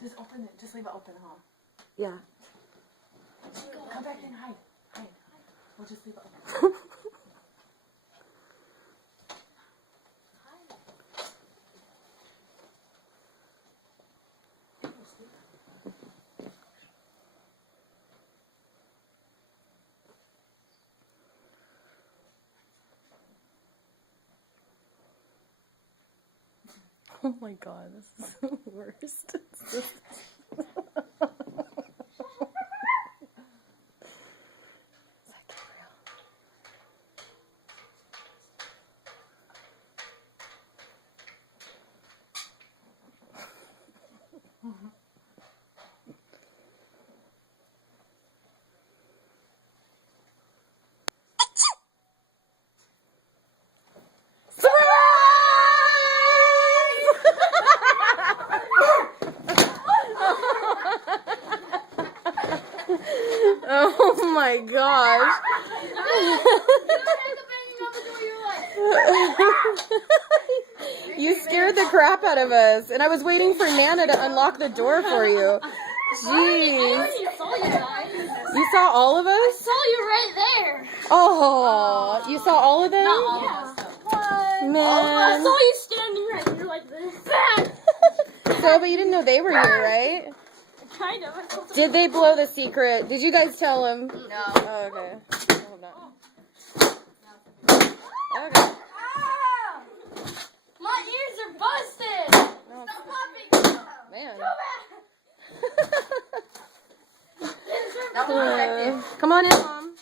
Just open it. Just leave it open, huh? Yeah. Come back in. Hide. Hide. We'll just leave it open. Oh my god, this is the worst. It's just... Oh my gosh. You scared the crap out of us. And I was waiting for Nana to unlock the door for you. Jeez. You saw all of us? I saw you right there. Oh, you saw all of them? Not all of us. What? Man. I saw you standing right here like this. So, but you didn't know they were here, right? Kind of. Did they blow the secret? Did you guys tell them? No. Oh, okay. I hope not. Okay. Ah! My ears are busted. No, Stop popping. man. That was effective. Come on in, Mom.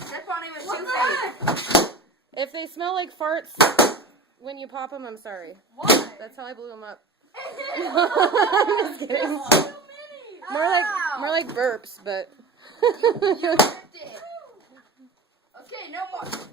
Step on him with toothpaste. If they smell like farts when you pop them, I'm sorry. What? That's how I blew them up. I'm just kidding. More like burps, but. You ripped it. Okay, no more.